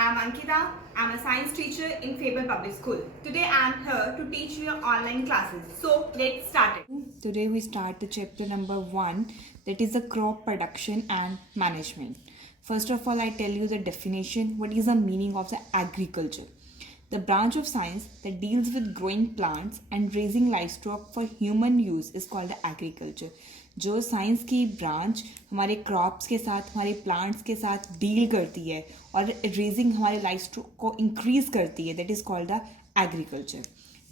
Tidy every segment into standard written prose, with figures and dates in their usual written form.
I'm Ankita. I'm a science teacher in Fable Public School. Today I'm here to teach you online classes. So let's start it. Today we start the chapter number 1, that is the crop production and management. First of all, I tell you the definition. What is the meaning of the agriculture? The branch of science that deals with growing plants and raising livestock for human use is called the agriculture. जो science की branch हमारे crops के साथ, हमारे plants के साथ deal करती है और रेजिंग हमारे लाइफस्टॉक को इंक्रीज करती है, that is called the agriculture.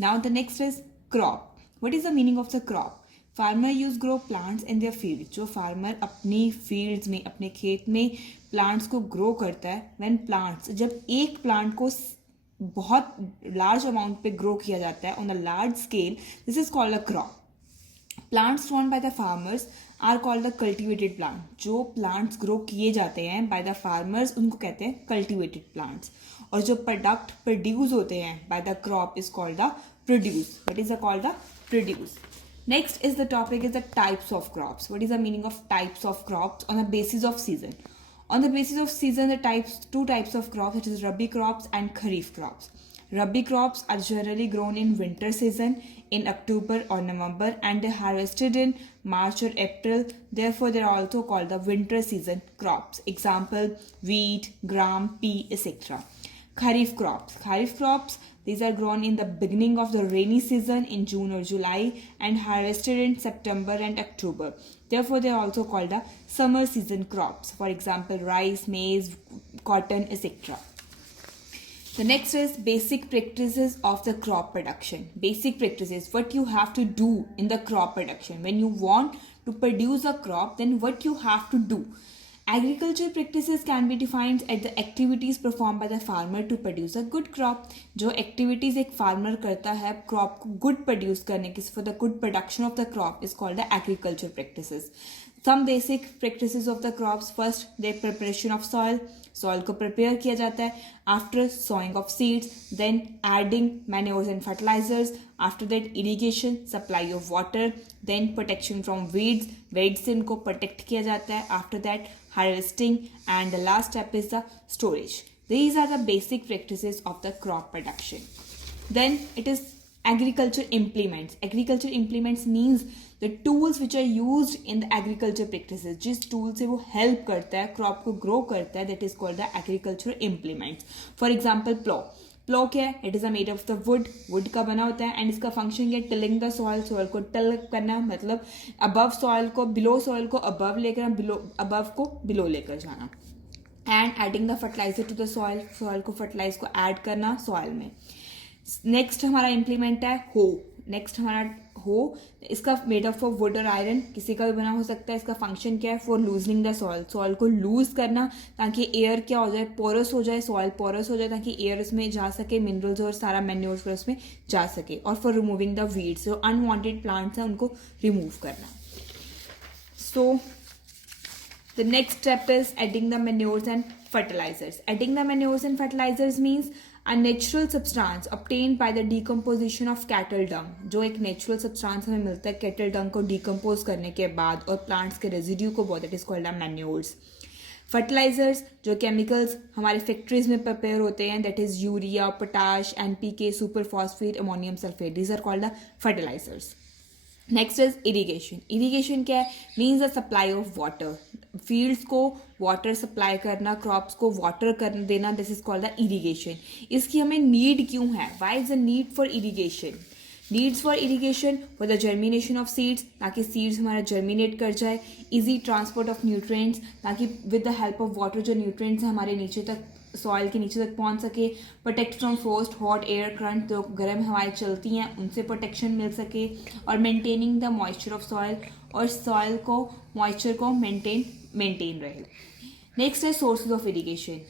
Now the next is crop. What is the meaning of the crop? Farmer use grow plants in their field. जो फार्मर अपनी फील्ड्स में, अपने खेत में प्लांट्स को ग्रो करता है, व्हेन प्लांट्स, जब एक प्लांट को बहुत लार्ज अमाउंट पे ग्रो किया जाता है on a large scale, this is called a crop. Plants grown by the farmers are called the cultivated plant. जो plants grow किए जाते हैं by the farmers उनको कहते हैं cultivated plants. और जो product produce होते हैं by the crop is called the produce. What is called the produce? Next is the topic is the types of crops. What is the meaning of types of crops on the basis of season? On the basis of season, two types of crops, which is Rabi crops and Kharif crops. Rabi crops are generally grown in winter season in October or November and they are harvested in March or April. Therefore, they are also called the winter season crops. Example, wheat, gram, pea, etc. Kharif crops. Kharif crops, these are grown in the beginning of the rainy season in June or July and harvested in September and October. Therefore, they are also called the summer season crops. For example, rice, maize, cotton, etc. The next is basic practices of the crop production. Basic practices, what you have to do in the crop production. When you want to produce a crop, then what you have to do. Agriculture practices can be defined as the activities performed by the farmer to produce a good crop. जो activities एक farmer करता है crop को good produce करने की, for the good production of the crop is called the agriculture practices. Some basic practices of the crops. First, the preparation of soil. Soil को prepare किया जाता है. After sowing of seeds, then adding manures and fertilizers. After that, irrigation, supply of water. Then protection from weeds. Weeds से इनको protect किया जाता है. After that, harvesting, and the last step is the storage. These are the basic practices of the crop production. Then it is agriculture implements. Agriculture implements means the tools which are used in the agriculture practices. जिस tool से वो help करता है crop को grow करता है, that is called the agriculture implements. For example, plow. Plough क्या है? It is made of the wood का बना होता है एंड इसका फंक्शन क्या है? टिलिंग द सॉइल को टिल करना, मतलब अबव सॉइल को बिलो, सॉइल को अबव लेकर, बिलो अबव को बिलो लेकर जाना. And adding the fertiliser to the soil को फर्टिलाइज को ऐड करना सॉइल में. नेक्स्ट हमारा इम्प्लीमेंट है हो. नेक्स्ट हमारा हो, इसका मेड ऑफ वुड और आयरन, किसी का भी बना हो सकता है. इसका फंक्शन क्या है? फॉर लूजनिंग द सॉइल को लूज करना ताकि एयर क्या हो जाए? पोरस हो जाए, सॉइल पोरस हो जाए ताकि एयर उसमें जा सके, मिनरल्स और सारा मैन्योर्स उसमें जा सके. और फॉर रिमूविंग द वीड्स, जो अनवांटेड प्लांट्स हैं उनको रिमूव करना. So the next step is adding the manures and fertilizers. Adding the manures and fertilizers means a natural substance obtained by the decomposition of cattle dung. जो एक natural substance हमें मिलता है cattle dung को decompose करने के बाद और plants के residue को बहुत, that is called the manures. Fertilizers, जो chemicals हमारे factories में prepare होते हैं, that is urea, potash, NPK, superphosphate, ammonium sulfate. These are called the fertilizers. Next is irrigation. Irrigation क्या है? Means the supply of water. Fields को water supply करना, crops को वाटर कर देना, this is called the irrigation. इसकी हमें need क्यों है? Why is the need for irrigation? Needs for irrigation for the germination of seeds, ताकि सीड्स हमारा जर्मिनेट कर जाए. इजी ट्रांसपोर्ट ऑफ न्यूट्रिएंट्स, ताकि with the help of water जो न्यूट्रिएंट्स हमारे नीचे तक, सॉइल के नीचे तक पहुंच सके. Protect from frost, hot air current, जो गर्म हवाएं चलती हैं उनसे प्रोटेक्शन मिल सके. और maintaining the moisture of soil, और सॉइल को मॉइस्चर को मेंटेन रहे. नेक्स्ट है सोर्सेज ऑफ इरीगेशन.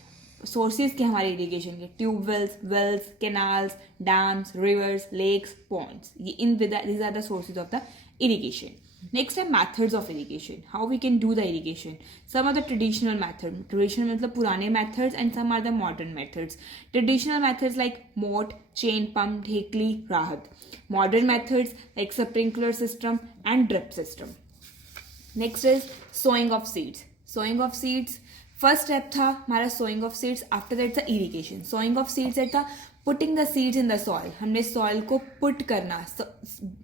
सोर्सेज के हमारे इरीगेशन के tubewells, wells, canals, dams, rivers, lakes, ponds. ये these are the sources of the irrigation. Next are methods of irrigation. How we can do the irrigation. Some are the traditional method. Traditional मतलब पुराने methods and some are the modern methods. Traditional methods like moat, chain pump, ढेकली, राहत. Modern methods like sprinkler system and drip system. Next is sowing of seeds. Sowing of seeds. First step था हमारा sowing of seeds, after that था irrigation. Sowing of seeds था putting the seeds in the soil. हमने soil को put करना,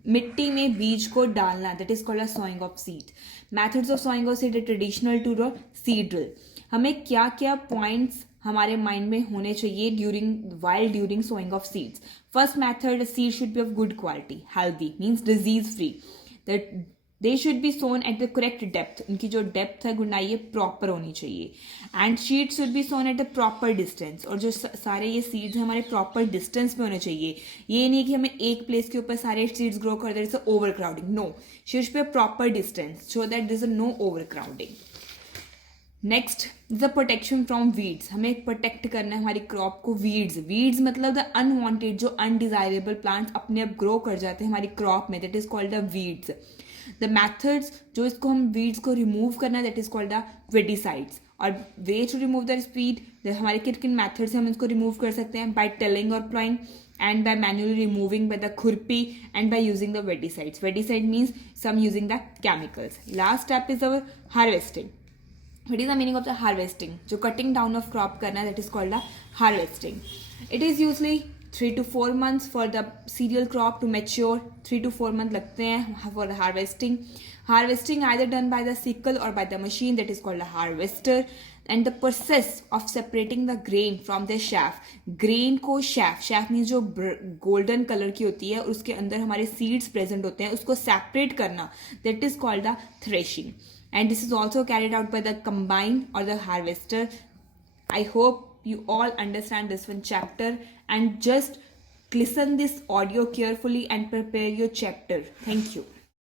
मिट्टी में बीज को डालना, that is called a sowing of seeds. Methods of sowing of seed, traditional to seed drill. हमें क्या क्या पॉइंट्स हमारे माइंड में होने चाहिए during sowing of seeds. First method, seed should be of good quality, healthy means disease free. That they should be sown at the correct depth. उनकी जो depth है गुनाई है प्रॉपर होनी चाहिए. And seeds should be sown at the proper distance. और जो सारे ये सीड्स हमारे प्रॉपर डिस्टेंस पे होने चाहिए. ये नहीं कि हमें एक प्लेस के ऊपर सारे सीड्स ग्रो कर दे, it's over crowding. No, seeds पे proper distance so that this no over crowding. Next the protection from weeds. हमें प्रोटेक्ट करना है हमारी क्रॉप को वीड्स मतलब द अनवांटेड, जो अनडिजायरेबल प्लांट्स अपने आप ग्रो कर जाते हैं हमारी क्रॉप में, that is called the weeds. The methods जो इसको हम वीड्स को रिमूव करना है, that is called the weedicides. और way to remove the speed, हमारे किन किन मेथड से हम इसको रिमूव कर सकते हैं, बाय टेलिंग और ploughing, and by manually removing by the khurpi, and by using the weedicides. Weedicide means some using the chemicals. Last step is our harvesting. What is the meaning of the harvesting? जो cutting down of crop करना है, that is called the harvesting. It is usually 3 to 4 months for the cereal crop to mature. 3 to 4 months लगते हैं for the harvesting. Harvesting either done by the sickle or by the machine, that is called a harvester. And the process of separating the grain from the chaff. Grain को chaff means जो golden color की होती है, उसके अंदर हमारे seeds present होते हैं, उसको separate करना, that is called the threshing. And this is also carried out by the combine or the harvester. I hope you all understand this one chapter, and just listen this audio carefully and prepare your chapter. Thank you.